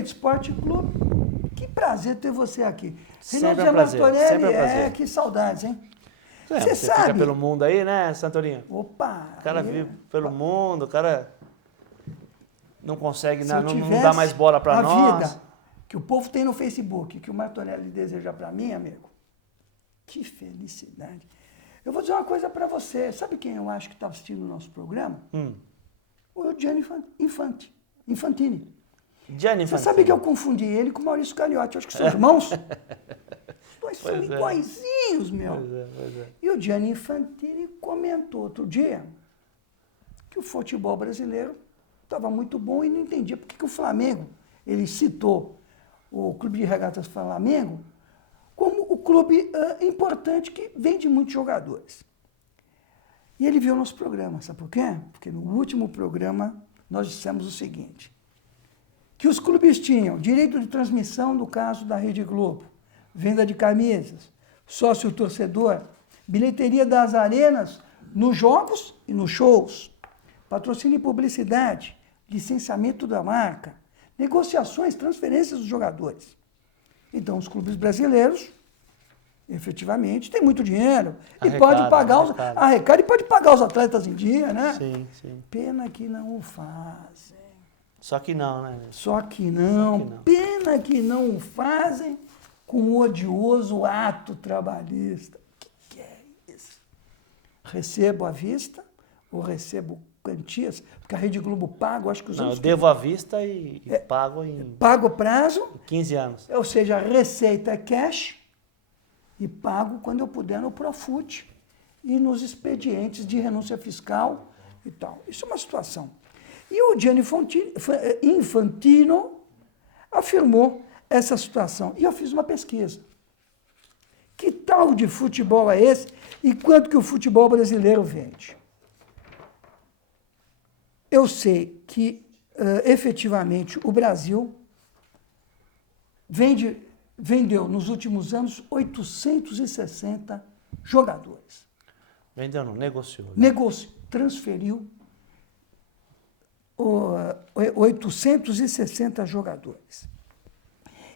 Peito Esporte Clube. Que prazer ter você aqui. Sempre é um prazer. Sempre é um prazer. Que saudades, hein? Você sabe? fica pelo mundo aí, né, Santorinho? Opa! O cara vive pelo mundo, o cara não consegue, Se eu não dá mais bola para nós. A vida que o povo tem no Facebook, que o Martorelli deseja para mim, amigo, que felicidade. Eu vou dizer uma coisa para você. Sabe quem eu acho que está assistindo o nosso programa? O Gianni Infantini. Gianni Você Infantini. sabe que eu confundi ele com o Maurício Gagliotti. Eu acho que são irmãos. Os dois são Pois é. iguaizinhos, meu. Pois é. E o Gianni Infantini comentou outro dia que o futebol brasileiro estava muito bom e não entendia por que o Flamengo, ele citou o Clube de Regatas Flamengo como o clube importante que vende muitos jogadores. E ele viu nosso programa, sabe por quê? Porque no último programa nós dissemos o seguinte, que os clubes tinham direito de transmissão no caso da Rede Globo, venda de camisas, sócio-torcedor, bilheteria das arenas nos jogos e nos shows, patrocínio e publicidade, licenciamento da marca, negociações, transferências dos jogadores. Então, os clubes brasileiros, efetivamente, têm muito dinheiro e pode pagar arrecada e pode pagar os atletas em dia, né? Sim, sim. Pena que não o fazem. Só que não, né? Só que não. Pena que não o fazem com o odioso ato trabalhista. O que é isso? Recebo à vista ou recebo quantias? Porque a Rede Globo paga, acho que os Não, eu outros... devo à vista e pago em Pago o prazo, 15 anos. ou seja, a receita é cash e pago quando eu puder no Profut e nos expedientes de renúncia fiscal e tal. Isso é uma situação. E o Gianni Infantino afirmou essa situação. E eu fiz uma pesquisa. Que tal de futebol é esse e quanto que o futebol brasileiro vende? Eu sei que, efetivamente, o Brasil vendeu nos últimos anos 860 jogadores. Vendeu não, negociou. Transferiu 860 jogadores.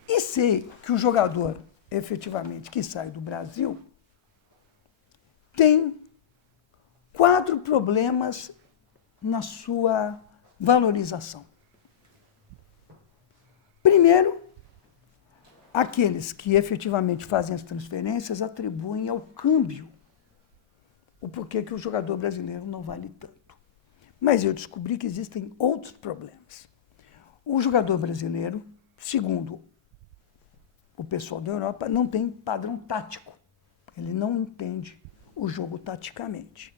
E sei que o jogador, efetivamente, que sai do Brasil, tem 4 problemas na sua valorização. Primeiro, aqueles que efetivamente fazem as transferências atribuem ao câmbio o porquê que o jogador brasileiro não vale tanto. Mas eu descobri que existem outros problemas. O jogador brasileiro, segundo o pessoal da Europa, não tem padrão tático. Ele não entende o jogo taticamente.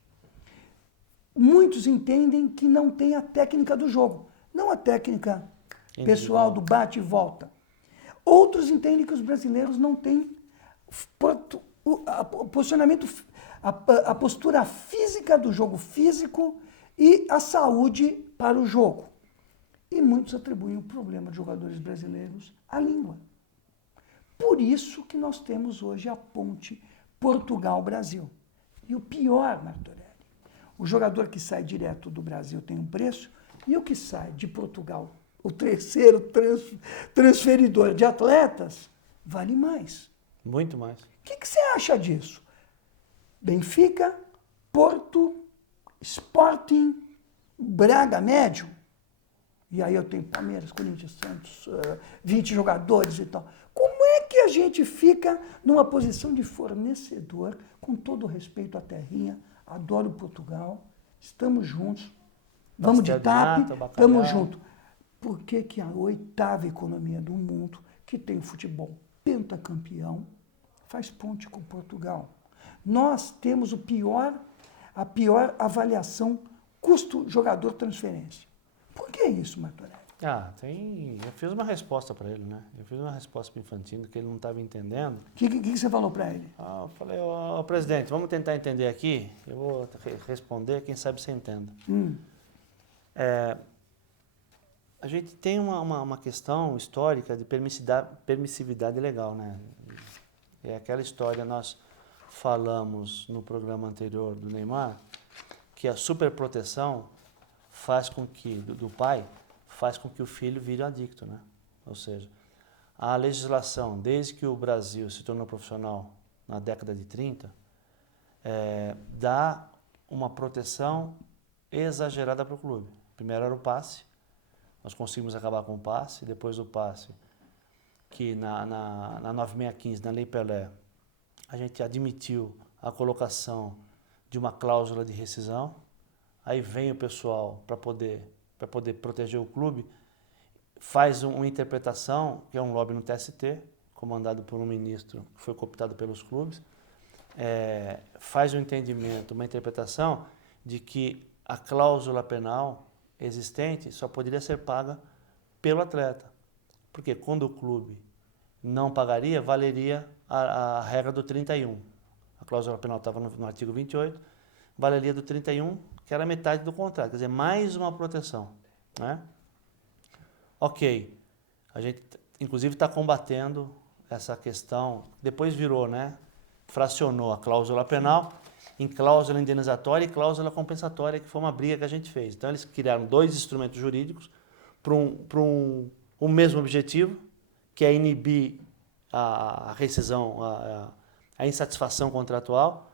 Muitos entendem que não tem a técnica do jogo, não a técnica pessoal do bate e volta. Outros entendem que os brasileiros não têm posicionamento, a postura física do jogo físico e a saúde para o jogo. E muitos atribuem o problema de jogadores brasileiros à língua. Por isso que nós temos hoje a ponte Portugal-Brasil. E o pior, Martorelli, o jogador que sai direto do Brasil tem um preço e o que sai de Portugal, o terceiro transferidor de atletas, vale mais. Muito mais. O que você acha disso? Benfica, Porto, Sporting, Braga médio. E aí eu tenho Palmeiras, Corinthians, Santos, 20 jogadores e tal. Como é que a gente fica numa posição de fornecedor, com todo o respeito à terrinha, adoro Portugal, estamos juntos, vamos de TAP, estamos juntos. Por que que a 8ª economia do mundo, que tem o futebol pentacampeão, faz ponte com Portugal? Nós temos a pior avaliação custo-jogador transferência. Por que isso, Martorelli? Eu fiz uma resposta para ele, né? Eu fiz uma resposta para o Infantino que ele não estava entendendo. O que você falou para ele? Eu falei, presidente, vamos tentar entender aqui. Eu vou responder, quem sabe você entenda. A gente tem uma questão histórica de permissividade legal, né? É aquela história, nós falamos no programa anterior do Neymar, que a superproteção faz com que, do pai, faz com que o filho vire adicto, né? Ou seja, a legislação, desde que o Brasil se tornou profissional na década de 30, dá uma proteção exagerada para o clube. Primeiro era o passe, nós conseguimos acabar com o passe, depois do passe, que na 9615, na Lei Pelé, a gente admitiu a colocação de uma cláusula de rescisão, aí vem o pessoal para poder proteger o clube, faz uma interpretação, que é um lobby no TST, comandado por um ministro que foi cooptado pelos clubes, faz um entendimento, uma interpretação de que a cláusula penal existente só poderia ser paga pelo atleta. Porque quando o clube não pagaria, valeria a regra do 31. A cláusula penal estava no artigo 28, valeria do 31, que era metade do contrato. Quer dizer, mais uma proteção, né? Ok, a gente inclusive está combatendo essa questão, depois virou, né? Fracionou a cláusula penal em cláusula indenizatória e cláusula compensatória, que foi uma briga que a gente fez. Então eles criaram dois instrumentos jurídicos para um mesmo objetivo, que é inibir a rescisão, a insatisfação contratual,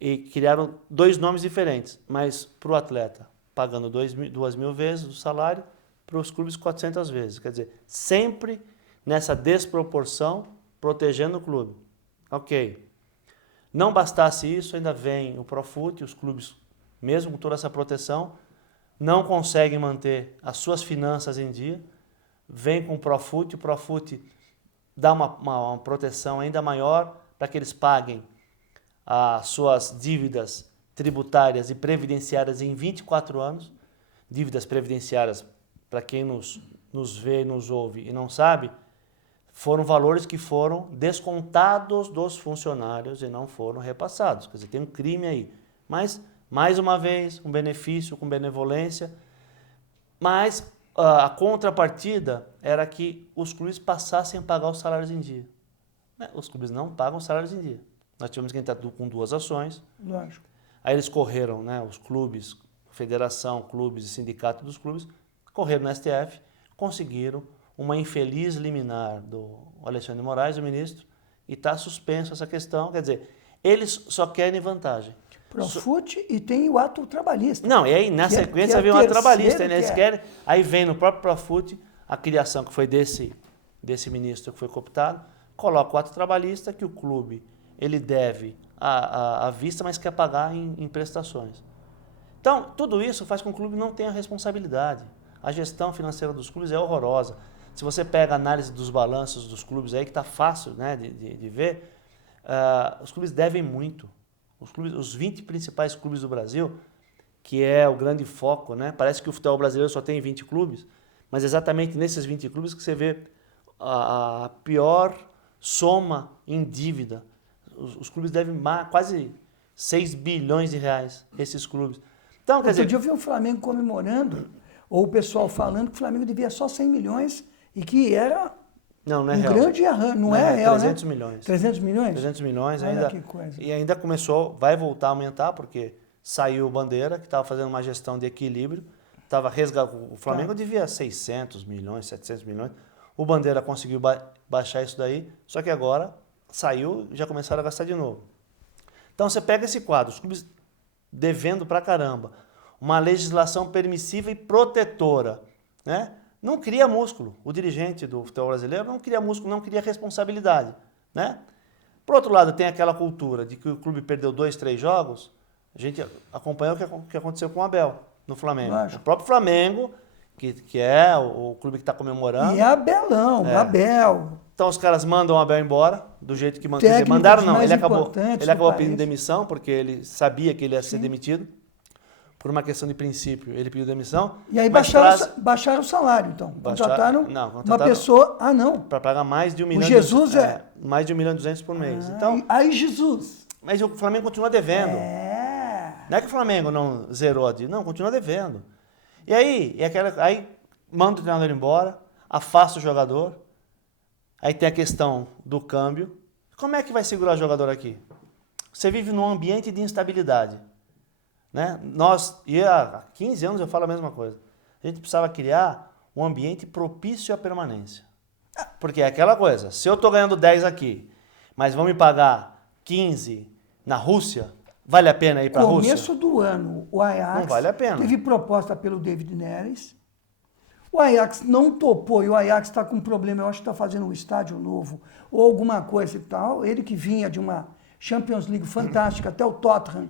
e criaram dois nomes diferentes, mas para o atleta pagando 2.000 vezes o salário, para os clubes 400 vezes. Quer dizer, sempre nessa desproporção, protegendo o clube. Ok. Não bastasse isso, ainda vem o Profut, os clubes, mesmo com toda essa proteção, não conseguem manter as suas finanças em dia, vem com o Profut dá uma proteção ainda maior para que eles paguem as suas dívidas tributárias e previdenciárias em 24 anos. Dívidas previdenciárias, para quem nos vê, nos ouve e não sabe, foram valores que foram descontados dos funcionários e não foram repassados. Quer dizer, tem um crime aí. Mas, mais uma vez, um benefício com benevolência. Mas a contrapartida era que os clubes passassem a pagar os salários em dia. Os clubes não pagam os salários em dia. Nós tivemos que entrar com duas ações. Lógico. Aí eles correram, né, os clubes, federação, clubes e sindicato dos clubes, correram no STF, conseguiram uma infeliz liminar do Alexandre de Moraes, o ministro, e está suspenso essa questão. Quer dizer, eles só querem vantagem. Profut e tem o ato trabalhista. Não, e aí na sequência vem o ato trabalhista, né? Eles querem, aí vem no próprio Profut a criação que foi desse ministro que foi cooptado, coloca o ato trabalhista que o clube ele deve à vista, mas quer pagar em prestações. Então, tudo isso faz com que o clube não tenha responsabilidade. A gestão financeira dos clubes é horrorosa. Se você pega a análise dos balanços dos clubes aí, que está fácil, né, de ver, os clubes devem muito. Os 20 principais clubes do Brasil, que é o grande foco, né? Parece que o futebol brasileiro só tem 20 clubes, mas exatamente nesses 20 clubes que você vê a pior soma em dívida. Os clubes devem quase 6 bilhões de reais, esses clubes. Então, quer dizer, Outro dia eu vi o Flamengo comemorando, ou o pessoal falando que o Flamengo devia só 100 milhões e que era não é um real. grande arranjo. Não é real, 300 né? milhões. 300 milhões? 300 milhões Olha ainda. que coisa. E ainda começou, vai voltar a aumentar, porque saiu o Bandeira, que estava fazendo uma gestão de equilíbrio, o Flamengo devia 600 milhões, 700 milhões. O Bandeira conseguiu baixar isso daí, só que agora saiu e já começaram a gastar de novo. Então você pega esse quadro, os clubes devendo pra caramba, uma legislação permissiva e protetora, né? Não cria músculo. O dirigente do futebol brasileiro não cria músculo, não cria responsabilidade, né? Por outro lado, tem aquela cultura de que o clube perdeu 2, 3 jogos. A gente acompanhou o que aconteceu com o Abel no Flamengo. Lógico. O próprio Flamengo, que é o clube que está comemorando. E Abelão, Abel. Então os caras mandam o Abel embora, do jeito que Técnico mandaram. Não, mais ele acabou importantes do pedindo país. demissão, porque ele sabia que ele ia ser demitido. Por uma questão de princípio, ele pediu demissão. E aí mas baixaram o salário, então. Contrataram Uma pessoa... Ah, não. para pagar mais de 1 milhão. O Jesus mais de 1,2 milhão por mês. Então, aí Jesus. mas o Flamengo continua devendo. Não é que o Flamengo não zerou a dívida, não, continua devendo. E aí, aí manda o treinador embora, afasta o jogador. Aí tem a questão do câmbio. Como é que vai segurar o jogador aqui? Você vive num ambiente de instabilidade. Né? Há 15 anos eu falo a mesma coisa. A gente precisava criar um ambiente propício à permanência. Porque é aquela coisa, se eu estou ganhando 10 aqui, mas vão me pagar 15 na Rússia, vale a pena ir para a Rússia? Começo do ano, o Ajax Não vale a pena. teve proposta pelo David Neres. O Ajax não topou e o Ajax está com um problema, eu acho que está fazendo um estádio novo ou alguma coisa e tal. Ele que vinha de uma Champions League fantástica até o Tottenham,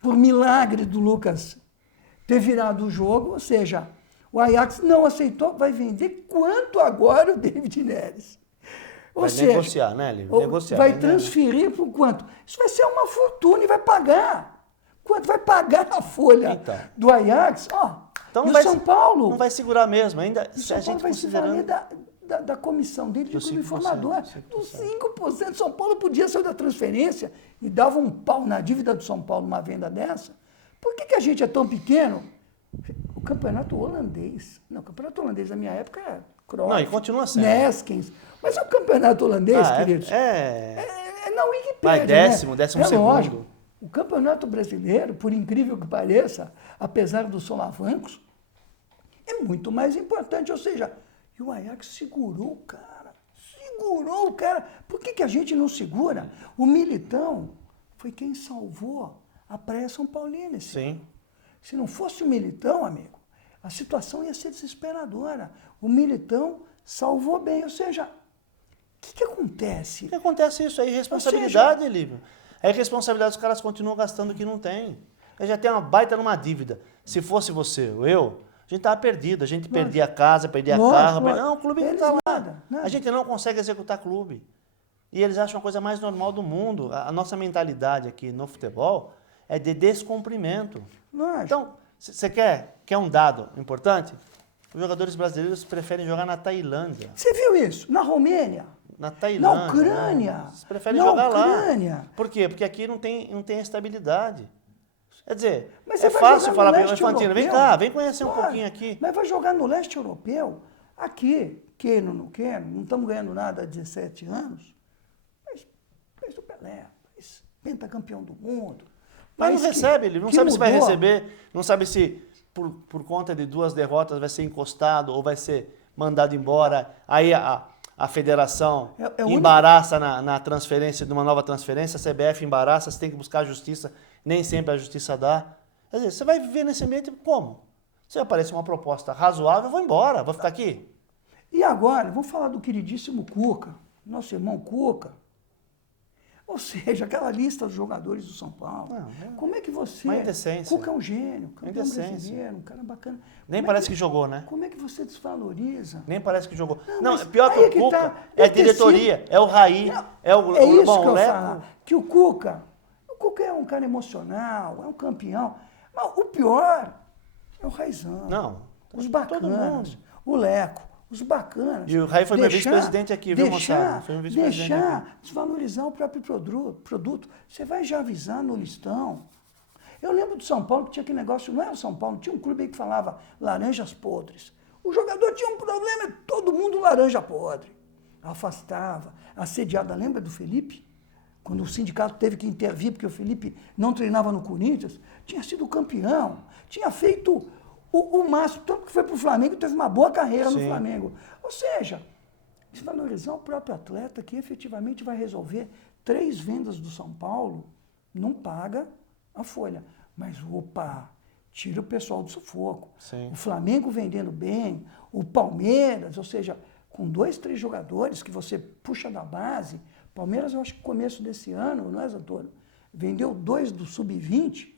por milagre do Lucas ter virado o jogo, ou seja, o Ajax não aceitou, vai vender quanto agora o David Neres? Ou Vai seja, negociar, né, Lívio? Negociar. vai transferir por quanto? Isso vai ser uma fortuna e vai pagar. Quanto vai pagar a folha Então. do Ajax? Ó, Então e vai, o São Paulo? não vai segurar mesmo. Ainda O se a São Paulo gente vai se valer da comissão dele de Dos clube 5%, formador. 5%. Dos 5%. São Paulo podia sair da transferência e dava um pau na dívida do São Paulo numa venda dessa. Por que a gente é tão pequeno? O campeonato holandês. Não, o campeonato holandês na minha época era Cruyff, Não, e continua sendo. Neskens. Mas é o campeonato holandês, queridos. É na Wikipédia, Vai décimo segundo. lógico. O campeonato brasileiro, por incrível que pareça, apesar dos solavancos, é muito mais importante. Ou seja, e o Ajax segurou o cara. Segurou o cara. Por que a gente não segura? O Militão foi quem salvou a praia São Paulina. Sim. Se não fosse o Militão, amigo, a situação ia ser desesperadora. O Militão salvou bem. Ou seja, o que acontece? O que acontece é isso aí, responsabilidade, Lívio. É irresponsabilidade, os caras continuam gastando o que não tem. Eu já tenho uma baita numa dívida. Se fosse você ou eu, a gente estava perdido. A gente perdia a casa, perdia carro. Não, o clube não está lá. Nada. A gente não consegue executar clube. E eles acham a coisa mais normal do mundo. A nossa mentalidade aqui no futebol é de descumprimento. Lógico. Então, você quer um dado importante? Os jogadores brasileiros preferem jogar na Tailândia. Você viu isso? Na Romênia? Na Tailândia. Na Ucrânia. Eles preferem Na jogar Ucrânia. lá. Por quê? Porque aqui não tem estabilidade. Quer dizer, Mas é você vai fácil jogar falar no para o leste Infantino, vem europeu? cá, vem conhecer um Claro. pouquinho aqui. Mas vai jogar no leste europeu, aqui, queira ou não queira, não estamos ganhando nada há 17 anos, mas o Pelé, mas pentacampeão do mundo. Mas não país recebe, ele não que sabe se vai mudou. receber, não sabe se por conta de 2 derrotas vai ser encostado ou vai ser mandado embora. Aí a federação É o único- embaraça na transferência, de uma nova transferência, a CBF embaraça, você tem que buscar a justiça, nem sempre a justiça dá. Quer dizer, você vai viver nesse ambiente como? Se aparecer uma proposta razoável, eu vou embora, vou ficar aqui. E agora, vamos falar do queridíssimo Cuca, nosso irmão Cuca. Ou seja, aquela lista dos jogadores do São Paulo. Não, Como é que você... uma indecência. Cuca é um gênio, campeão Indecência. brasileiro, um cara bacana. Nem Como parece que jogou, né? Como é que você desvaloriza? Nem parece que jogou. Não, Não, mas pior que aí o que Cuca, tá. é a Deve ter diretoria, sido- é o Raí, Não, é o é isso bom, que eu Leco. falo. Que o Cuca é um cara emocional, é um campeão. Mas o pior é o Raizão. Não, Os todo bacanas. mundo. O Leco, os bacanas. E o Raí foi meu vice-presidente aqui, viu, moçada? Foi meu vice-presidente Deixar desvalorizar o próprio produto. Você vai já avisar no listão. Eu lembro do São Paulo que tinha aquele negócio, não era o São Paulo, tinha um clube aí que falava laranjas podres. O jogador tinha um problema, todo mundo laranja podre. Afastava, assediada. Lembra do Felipe? Quando o sindicato teve que intervir, porque o Felipe não treinava no Corinthians, tinha sido campeão, tinha feito o máximo, tanto que foi para o Flamengo e teve uma boa carreira no Sim. Flamengo. Ou seja, desvalorizar o próprio atleta que efetivamente vai resolver 3 vendas do São Paulo, não paga a folha. Mas, opa, tira o pessoal do sufoco. Sim. O Flamengo vendendo bem, o Palmeiras, ou seja, com 2, 3 jogadores que você puxa da base. Palmeiras, eu acho que no começo desse ano, não é, Antônio? Vendeu 2 do Sub-20,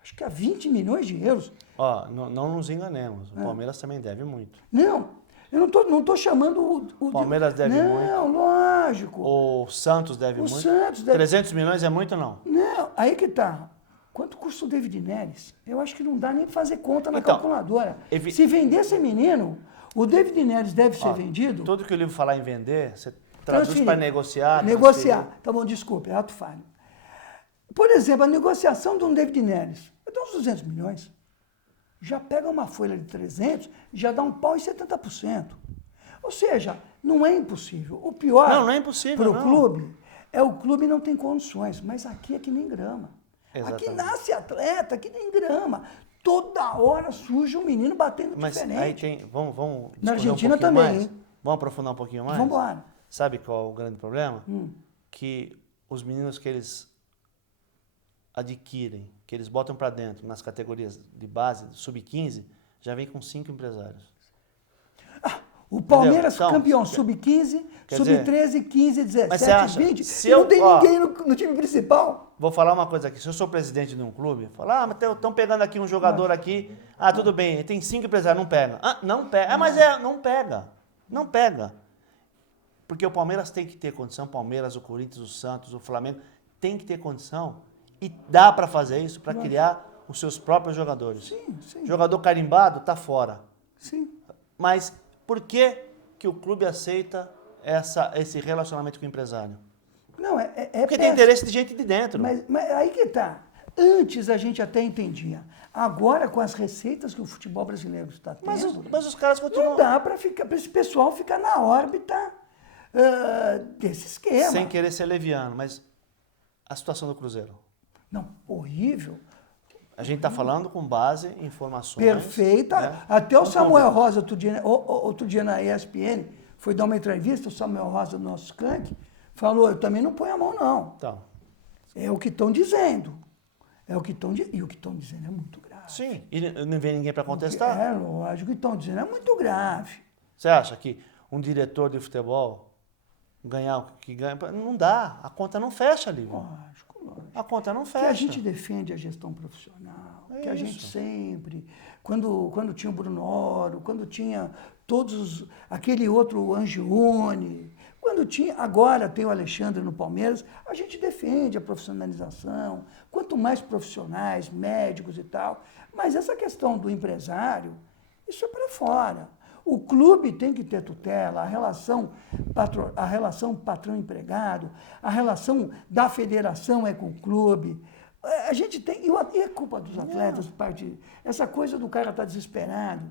acho que a 20 milhões de euros. Ó, não nos enganemos, o Palmeiras também deve muito. Não, eu não tô chamando o Palmeiras deve muito. Não, lógico. O Santos deve O muito. Santos deve- 300 milhões é muito ou não? Não, aí que tá. Quanto custa o David Neres? Eu acho que não dá nem para fazer conta na Então, calculadora. evi- Se vender esse menino, o David Neres deve ser Ó, vendido. Tudo que o livro falar em vender, você traduz transferir. para negociar. Negociar. transferir. Tá bom, desculpa, é ato falho. Por exemplo, a negociação de um David Neres, eu dou uns 200 milhões. Já pega uma folha de 300, já dá um pau em 70%. Ou seja, não é impossível. O pior Não é impossível, para o não. clube é o clube não tem condições, mas aqui é que nem grama. Exatamente. Aqui nasce atleta, que nem grama. Toda hora surge um menino batendo Mas diferente. aí tem. Vamos Na discorrer Argentina um pouquinho também, mais. hein? Vamos aprofundar um pouquinho mais? Vamos embora. Sabe qual é o grande problema? Que os meninos que eles adquirem, que eles botam para dentro nas categorias de base, sub-15, já vem com 5 empresários. O Palmeiras Então, campeão sub-15, sub-13, 15, 17, mas você acha, 20. se E não eu- tem ó, ninguém no time principal. Vou falar uma coisa aqui. Se eu sou presidente de um clube, falar, mas estão pegando aqui um jogador aqui. Ah, tudo bem, tem 5 empresários, não pega. Ah, não pega. Ah, mas não pega. Não pega. Porque o Palmeiras tem que ter condição, o Palmeiras, o Corinthians, o Santos, o Flamengo, tem que ter condição. E dá para fazer isso, para criar os seus próprios jogadores. Sim. Jogador carimbado está fora. Sim. Mas por que o clube aceita esse relacionamento com o empresário? Não, é Porque tem péssimo. interesse de gente de dentro. Mas aí que tá. Antes a gente até entendia. Agora, com as receitas que o futebol brasileiro está tendo, Mas os caras continuam... não dá para esse pessoal ficar na órbita desse esquema. Sem querer ser leviano, mas a situação do Cruzeiro. Não, horrível. A gente está falando com base em informações. Perfeita. Né? Até o Então, Samuel Rosa, outro dia na ESPN, foi dar uma entrevista, o Samuel Rosa, do nosso Skank, falou, eu também não ponho a mão, não. Então, É o que estão dizendo. E o que estão dizendo é muito grave. sim, e não vem ninguém para contestar. É, lógico, o que estão dizendo é muito grave. Você acha que um diretor de futebol ganhar o que ganha? Não dá, a conta não fecha ali. Lógico. A conta não Que fecha. a gente defende a gestão profissional, que a gente sempre, quando tinha o Bruno Oro, quando tinha aquele outro Angione, quando tinha, agora tem o Alexandre no Palmeiras, a gente defende a profissionalização, quanto mais profissionais, médicos e tal, mas essa questão do empresário, isso é para fora. O clube tem que ter tutela, a relação patrão-empregado, a relação da federação é com o clube. A gente tem. E é culpa dos atletas, essa coisa do cara estar desesperado.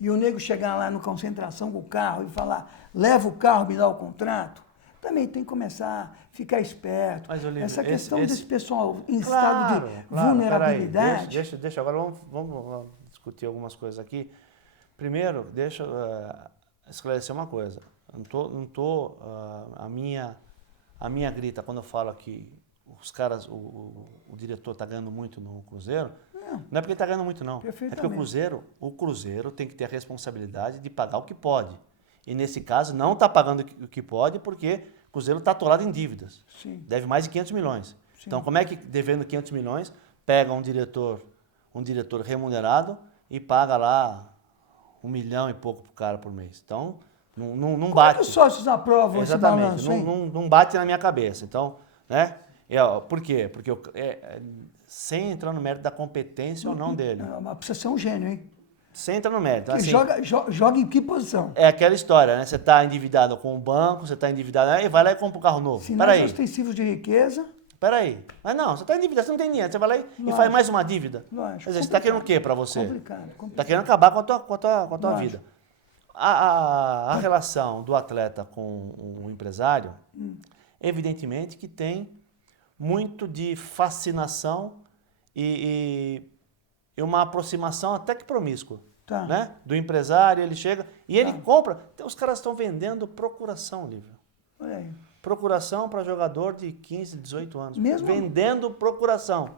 E o nego chegar lá no concentração com o carro e falar, leva o carro, me dá o contrato. Também tem que começar a ficar esperto. Mas, Olívio, essa questão desse pessoal em Claro, estado de claro, vulnerabilidade. peraí, deixa, agora vamos discutir algumas coisas aqui. Primeiro, deixa eu esclarecer uma coisa. A minha grita, quando eu falo que os caras, o diretor está ganhando muito no Cruzeiro, não é porque está ganhando muito, não. É porque o Cruzeiro tem que ter a responsabilidade de pagar o que pode. E nesse caso, não está pagando o que pode porque o Cruzeiro está atolado em dívidas. Sim. Deve mais de 500 milhões. Sim. Então, como é que, devendo 500 milhões, pega um diretor remunerado e paga lá 1 milhão e pouco pro cara por mês? Então, não Como bate. é que os sócios aprovam esse balanço, hein? Não bate na minha cabeça. Então, né? Por quê? Porque sem entrar no mérito da competência ou não dele. Mas precisa ser um gênio, hein? Sem entrar no mérito. Que Assim, joga em que posição? é aquela história, né? Você está endividado com o banco, você está endividado, aí vai lá e compra um carro novo. Sinais Peraí. ostensivos de riqueza. Peraí. Mas não, você está endividado, você não tem dinheiro. Você vai lá e faz mais uma dívida. Lógico, Quer dizer, você está querendo o quê para você? Complicado. Está querendo acabar com a tua Lógico. vida. A relação do atleta com o empresário, evidentemente que tem muito de fascinação e uma aproximação até que promíscua. Tá. Né? Do empresário, ele chega e ele compra. Então, os caras estão vendendo procuração, Lívia. Olha aí. Procuração para jogador de 15, 18 anos. Mesmo- Vendendo procuração.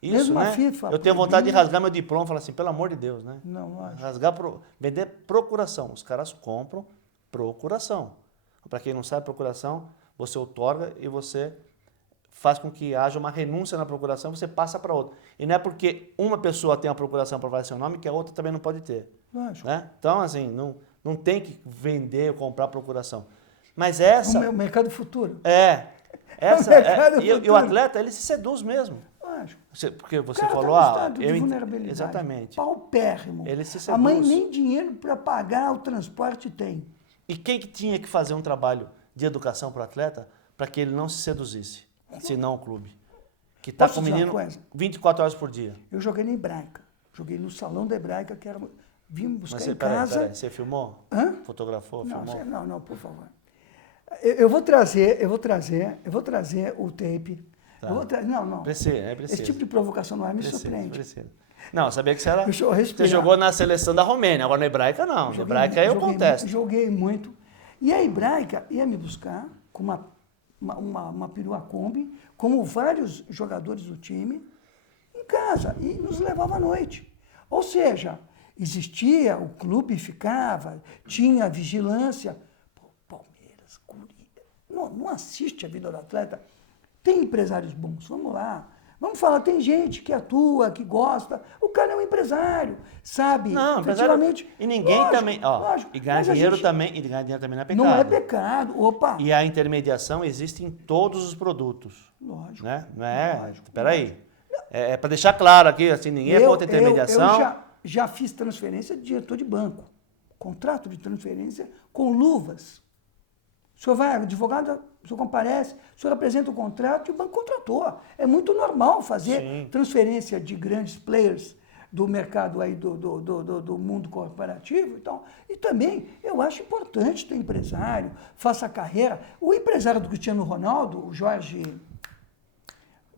Isso, Mesmo a né? FIFA Eu tenho vontade de proibindo- rasgar meu diploma e falar assim, pelo amor de Deus, né? Não, lógico. Vender procuração. Os caras compram procuração. Para quem não sabe, procuração, você outorga e você faz com que haja uma renúncia na procuração, você passa para outra. E não é porque uma pessoa tem a procuração para valer seu nome que a outra também não pode ter. Lógico. Né? Então, assim, não tem que vender ou comprar procuração. Mas essa... O mercado futuro. Essa, e o futuro. atleta, ele se seduz mesmo. Lógico. Porque O você cara falou, tá no estado de eu vulnerabilidade. exatamente. Paupérrimo. Ele se A mãe seduz. nem dinheiro para pagar o transporte tem. E quem que tinha que fazer um trabalho de educação para o atleta para que ele não se seduzisse, se não o clube? Que está Posso com o dizer uma menino coisa? 24 horas por dia. Eu joguei na Hebraica. Joguei no salão da Hebraica, que era... Vim buscar Mas em casa... peraí, você filmou? Hã? Fotografou? Não, Filmou? não, por favor. Eu vou trazer o tape Tá. Eu vou não. Precisa. Esse tipo de provocação não é, me surpreende. Precisa. Não, eu sabia que Deixa eu respirar. você jogou na seleção da Romênia, agora na Hebraica não. Na Hebraica eu contesto. Joguei muito. E a Hebraica ia me buscar com uma perua Kombi, como vários jogadores do time, em casa, e nos levava à noite. Ou seja, existia, o clube ficava, tinha vigilância. Pô, Palmeiras, Corinthians, não assiste a vida do atleta. Tem empresários bons, vamos lá. Vamos falar, tem gente que atua, que gosta. O cara é um empresário, sabe? Não, efetivamente. E ninguém lógico, também. Ó, lógico, e ganhar dinheiro também. E ganhar dinheiro também não é pecado. Não é pecado. Opa! E a intermediação existe em todos os produtos. Lógico. Né? Não é? Lógico, Peraí. É para deixar claro aqui, assim, ninguém é contra a intermediação. Eu já fiz transferência de diretor de banco. Contrato de transferência com luvas. O senhor vai, advogado, o senhor comparece, o senhor apresenta o contrato e o banco contratou. É muito normal fazer transferência de grandes players do mercado aí do mundo corporativo. Então, e também eu acho importante ter empresário, faça carreira. O empresário do Cristiano Ronaldo, o Jorge,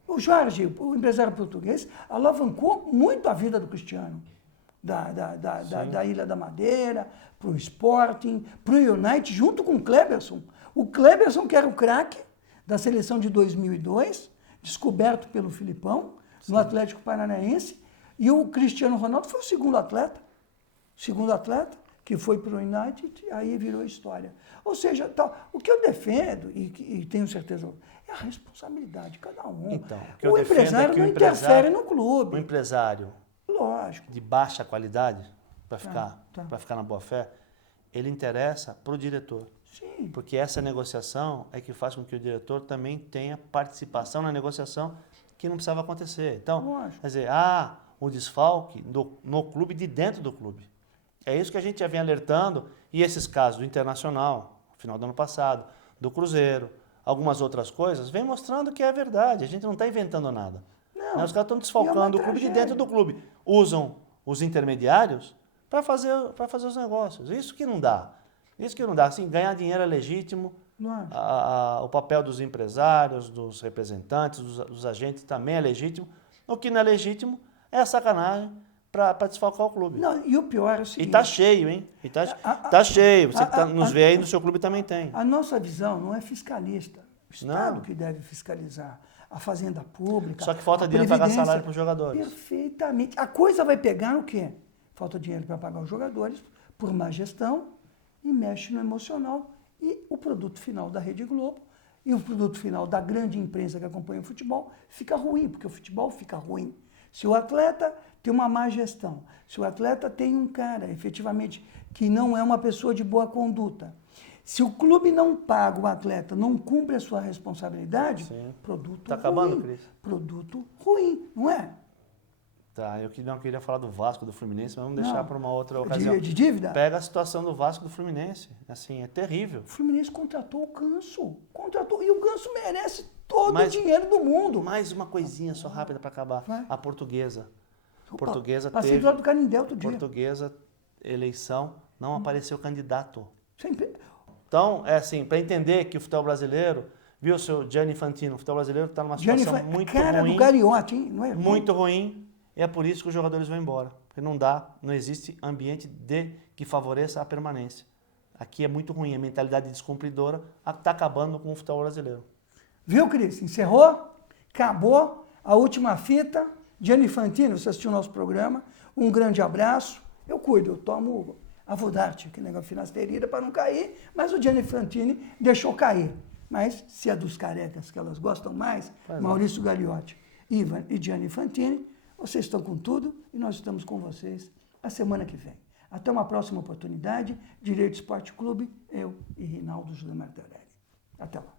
o empresário português, alavancou muito a vida do Cristiano. Da Ilha da Madeira, para o Sporting, para o United, junto com o Kleberson. O Kleberson, que era o craque da seleção de 2002, descoberto pelo Filipão, no Atlético Paranaense, e o Cristiano Ronaldo foi o segundo atleta que foi para o United, aí virou história. Ou seja, o que eu defendo, e tenho certeza, é a responsabilidade de cada um. Então, o empresário não interfere no clube. O empresário Lógico. de baixa qualidade, para ficar na boa fé, ele interessa para o diretor. Sim. Porque essa negociação é que faz com que o diretor também tenha participação na negociação que não precisava acontecer. Então, Lógico. quer dizer, o desfalque no clube, de dentro do clube. É isso que a gente já vem alertando, e esses casos do Internacional, final do ano passado, do Cruzeiro, algumas outras coisas, vem mostrando que é verdade, a gente não está inventando nada. Não. Os caras estão desfalcando o clube de dentro do clube. Usam os intermediários para fazer os negócios. Isso que não dá. Assim, ganhar dinheiro é legítimo. O papel dos empresários, dos representantes, dos agentes também é legítimo. O que não é legítimo é a sacanagem para desfalcar o clube. Não, e o pior é o seguinte... E tá cheio, hein? Tá cheio. Você que nos vê aí, no seu clube também tem. A nossa visão não é fiscalista. O Estado que deve fiscalizar. A fazenda pública. Só que falta dinheiro para pagar salário para os jogadores. Perfeitamente. A coisa vai pegar no quê? Falta dinheiro para pagar os jogadores, por má gestão, e mexe no emocional. E o produto final da Rede Globo e o produto final da grande imprensa que acompanha o futebol fica ruim, porque o futebol fica ruim. Se o atleta tem uma má gestão, se o atleta tem um cara, efetivamente, que não é uma pessoa de boa conduta, se o clube não paga o atleta, não cumpre a sua responsabilidade, produto tá ruim. Acabando, Cris. Produto ruim, não é? Tá, eu não queria falar do Vasco, do Fluminense, mas vamos deixar para uma outra ocasião. De dívida? Pega a situação do Vasco, do Fluminense. Assim, é terrível. O Fluminense contratou o Ganso. E o Ganso merece todo o dinheiro do mundo. Mais uma coisinha só rápida para acabar. Vai. A Portuguesa. Portuguesa passei teve... do lado do Canindé outro dia. Portuguesa, eleição, não apareceu candidato. Sempre... Então, é assim, para entender que o futebol brasileiro, viu, seu Gianni Infantino, o futebol brasileiro está numa situação muito cara ruim. Do Gagliotti, hein? Não é? Muito ruim. E é por isso que os jogadores vão embora. Porque não existe ambiente que favoreça a permanência. Aqui é muito ruim, a mentalidade descumpridora está acabando com o futebol brasileiro. Viu, Cris? Encerrou? Acabou a última fita. Gianni Infantino, você assistiu o nosso programa. Um grande abraço. Eu cuido, eu tomo Avodart, que negócio de finasterida para não cair, mas o Gianni Infantino deixou cair. Mas se é dos carecas que elas gostam mais, Maurício Gagliotti, Ivan e Gianni Infantini, vocês estão com tudo e nós estamos com vocês a semana que vem. Até uma próxima oportunidade. Direito Esporte Clube, eu e Rinaldo José Martorelli. Até lá.